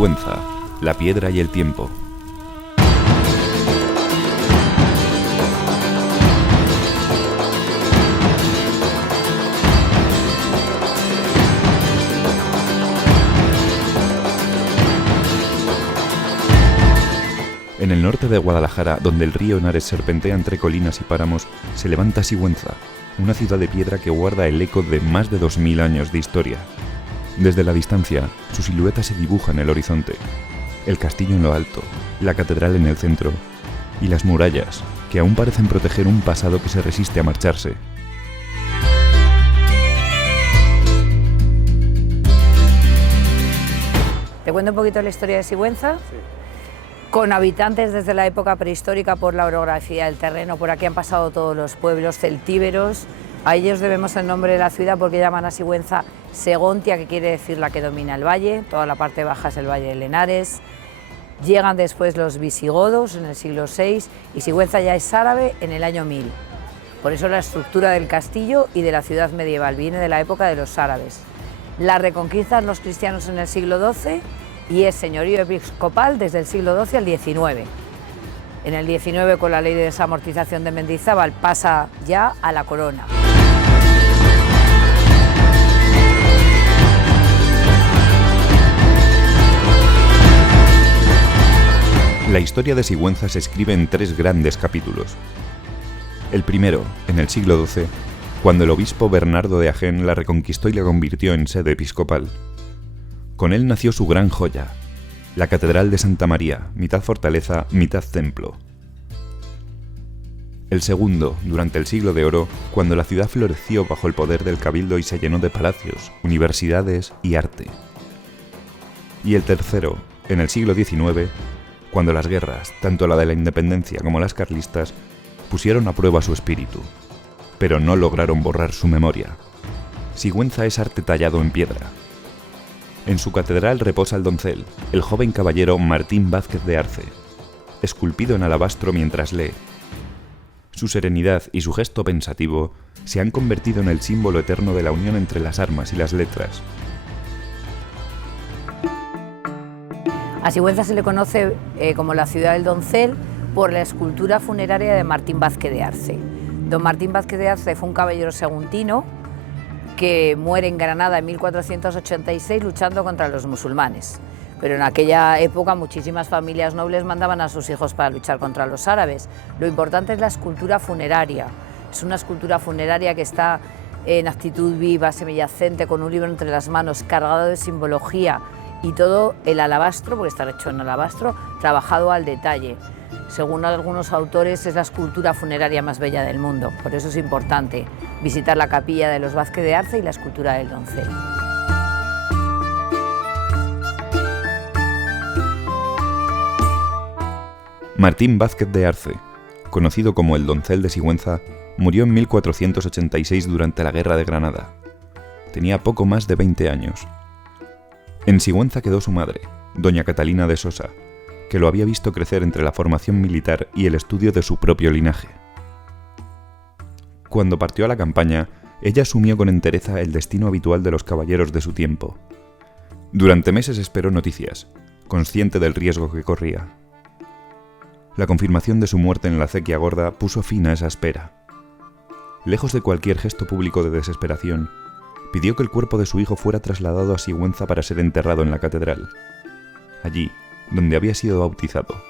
Sigüenza, la piedra y el tiempo. En el norte de Guadalajara, donde el río Henares serpentea entre colinas y páramos, se levanta Sigüenza, una ciudad de piedra que guarda el eco de más de 2000 años de historia. Desde la distancia, su silueta se dibuja en el horizonte. El castillo en lo alto, la catedral en el centro y las murallas, que aún parecen proteger un pasado que se resiste a marcharse. ¿Te cuento un poquito la historia de Sigüenza? Sí. Con habitantes desde la época prehistórica por la orografía del terreno. Por aquí han pasado todos los pueblos celtíberos. A ellos debemos el nombre de la ciudad porque llaman a Sigüenza Segontia, que quiere decir la que domina el valle. Toda la parte baja es el Valle del Henares. Llegan después los visigodos en el siglo VI y Sigüenza ya es árabe en el año 1000. Por eso la estructura del castillo y de la ciudad medieval viene de la época de los árabes. La reconquistan los cristianos en el siglo XII y es señorío episcopal desde el siglo XII al XIX. En el XIX, con la ley de desamortización de Mendizábal, pasa ya a la corona. La historia de Sigüenza se escribe en 3 grandes capítulos. El primero, en el siglo XII, cuando el obispo Bernardo de Agen la reconquistó y la convirtió en sede episcopal. Con él nació su gran joya, la Catedral de Santa María, mitad fortaleza, mitad templo. El segundo, durante el siglo de oro, cuando la ciudad floreció bajo el poder del cabildo y se llenó de palacios, universidades y arte. Y el tercero, en el siglo XIX, cuando las guerras, tanto la de la independencia como las carlistas, pusieron a prueba su espíritu, pero no lograron borrar su memoria. Sigüenza es arte tallado en piedra. En su catedral reposa el doncel, el joven caballero Martín Vázquez de Arce, esculpido en alabastro mientras lee. Su serenidad y su gesto pensativo se han convertido en el símbolo eterno de la unión entre las armas y las letras. A Sigüenza se le conoce como la ciudad del doncel por la escultura funeraria de Martín Vázquez de Arce. Don Martín Vázquez de Arce fue un caballero saguntino que muere en Granada en 1486 luchando contra los musulmanes. Pero en aquella época muchísimas familias nobles mandaban a sus hijos para luchar contra los árabes. Lo importante es la escultura funeraria. Es una escultura funeraria que está en actitud viva, semiyacente, con un libro entre las manos, cargado de simbología y todo el alabastro, porque está hecho en alabastro, trabajado al detalle. Según algunos autores, es la escultura funeraria más bella del mundo. Por eso es importante visitar la capilla de los Vázquez de Arce y la escultura del doncel. Martín Vázquez de Arce, conocido como el doncel de Sigüenza, murió en 1486 durante la Guerra de Granada. Tenía poco más de 20 años. En Sigüenza quedó su madre, doña Catalina de Sosa, que lo había visto crecer entre la formación militar y el estudio de su propio linaje. Cuando partió a la campaña, ella asumió con entereza el destino habitual de los caballeros de su tiempo. Durante meses esperó noticias, consciente del riesgo que corría. La confirmación de su muerte en la acequia gorda puso fin a esa espera. Lejos de cualquier gesto público de desesperación, pidió que el cuerpo de su hijo fuera trasladado a Sigüenza para ser enterrado en la catedral, allí donde había sido bautizado,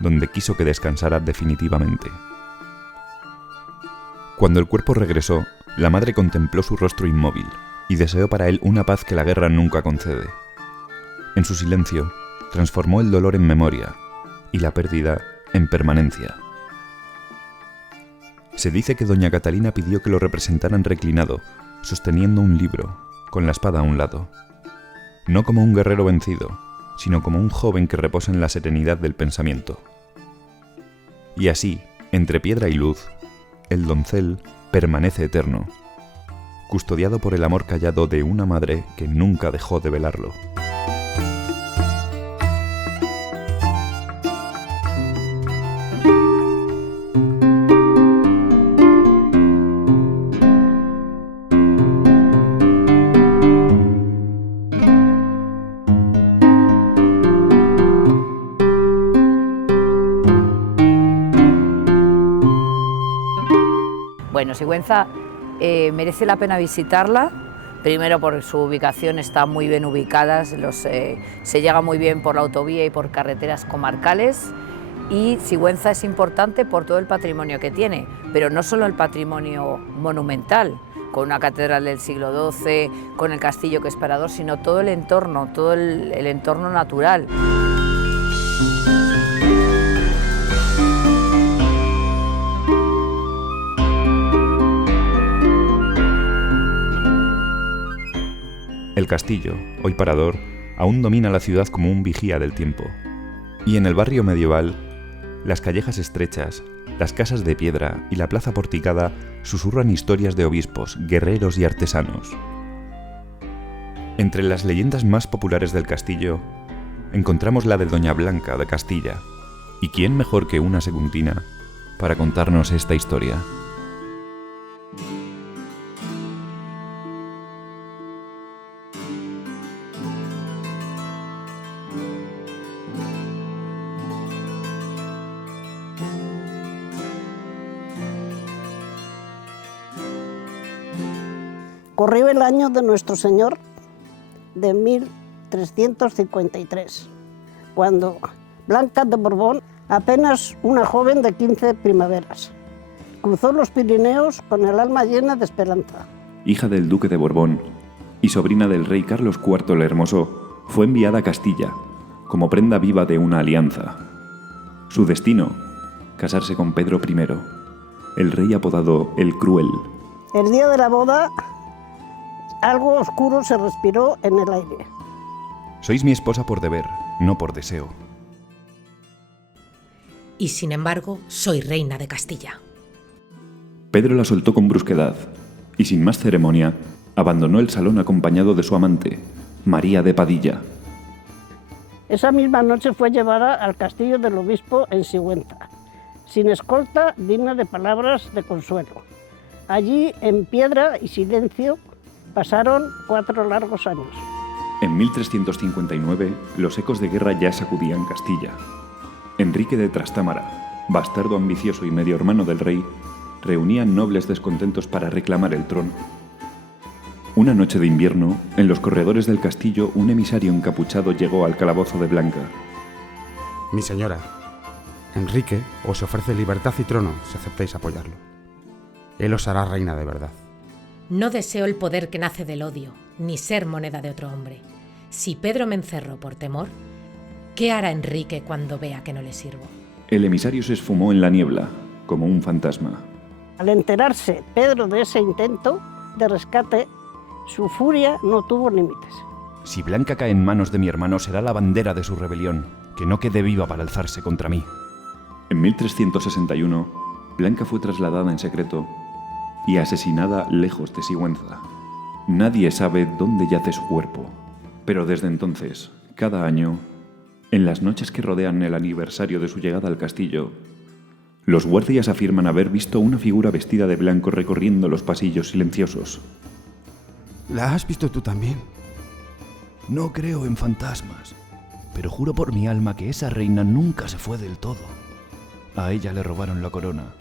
donde quiso que descansara definitivamente. Cuando el cuerpo regresó, la madre contempló su rostro inmóvil y deseó para él una paz que la guerra nunca concede. En su silencio, transformó el dolor en memoria y la pérdida en permanencia. Se dice que doña Catalina pidió que lo representaran reclinado, sosteniendo un libro, con la espada a un lado. No como un guerrero vencido, sino como un joven que reposa en la serenidad del pensamiento. Y así, entre piedra y luz, el doncel permanece eterno, custodiado por el amor callado de una madre que nunca dejó de velarlo. Bueno, Sigüenza merece la pena visitarla, primero por su ubicación, está muy bien ubicada, se llega muy bien por la autovía y por carreteras comarcales, y Sigüenza es importante por todo el patrimonio que tiene, pero no solo el patrimonio monumental, con una catedral del siglo XII, con el castillo que es parador, sino todo el entorno natural. El castillo, hoy parador, aún domina la ciudad como un vigía del tiempo. Y en el barrio medieval, las callejas estrechas, las casas de piedra y la plaza porticada susurran historias de obispos, guerreros y artesanos. Entre las leyendas más populares del castillo, encontramos la de Doña Blanca de Castilla. ¿Y quién mejor que una saguntina para contarnos esta historia? Corrió el año de nuestro Señor de 1353, cuando Blanca de Borbón, apenas una joven de 15 primaveras, cruzó los Pirineos con el alma llena de esperanza. Hija del duque de Borbón y sobrina del rey Carlos IV el Hermoso, fue enviada a Castilla como prenda viva de una alianza. Su destino, casarse con Pedro I, el rey apodado el Cruel. El día de la boda, algo oscuro se respiró en el aire. Sois mi esposa por deber, no por deseo. Y sin embargo, soy reina de Castilla. Pedro la soltó con brusquedad y sin más ceremonia, abandonó el salón acompañado de su amante, María de Padilla. Esa misma noche fue llevada al castillo del obispo en Sigüenza, sin escolta digna de palabras de consuelo. Allí, en piedra y silencio, pasaron 4 largos años. En 1359, los ecos de guerra ya sacudían Castilla. Enrique de Trastámara, bastardo ambicioso y medio hermano del rey, reunía nobles descontentos para reclamar el trono. Una noche de invierno, en los corredores del castillo, un emisario encapuchado llegó al calabozo de Blanca. Mi señora, Enrique os ofrece libertad y trono si aceptáis apoyarlo. Él os hará reina de verdad. No deseo el poder que nace del odio, ni ser moneda de otro hombre. Si Pedro me encerró por temor, ¿qué hará Enrique cuando vea que no le sirvo? El emisario se esfumó en la niebla, como un fantasma. Al enterarse Pedro de ese intento de rescate, su furia no tuvo límites. Si Blanca cae en manos de mi hermano, será la bandera de su rebelión, que no quede viva para alzarse contra mí. En 1361, Blanca fue trasladada en secreto y asesinada lejos de Sigüenza. Nadie sabe dónde yace su cuerpo, pero desde entonces, cada año, en las noches que rodean el aniversario de su llegada al castillo, los guardias afirman haber visto una figura vestida de blanco recorriendo los pasillos silenciosos. ¿La has visto tú también? No creo en fantasmas, pero juro por mi alma que esa reina nunca se fue del todo. A ella le robaron la corona,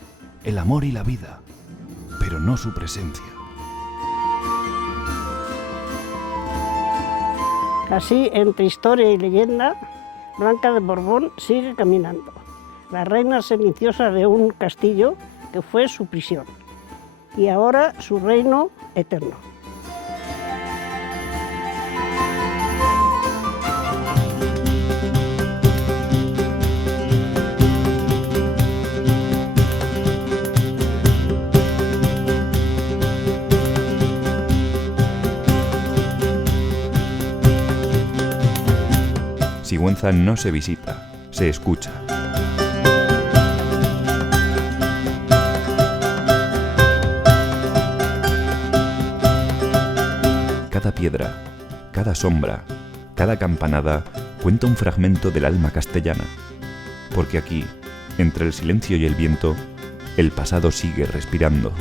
el amor y la vida, pero no su presencia. Así, entre historia y leyenda, Blanca de Borbón sigue caminando, la reina silenciosa de un castillo que fue su prisión, y ahora su reino eterno. Sigüenza no se visita, se escucha. Cada piedra, cada sombra, cada campanada cuenta un fragmento del alma castellana, porque aquí, entre el silencio y el viento, el pasado sigue respirando.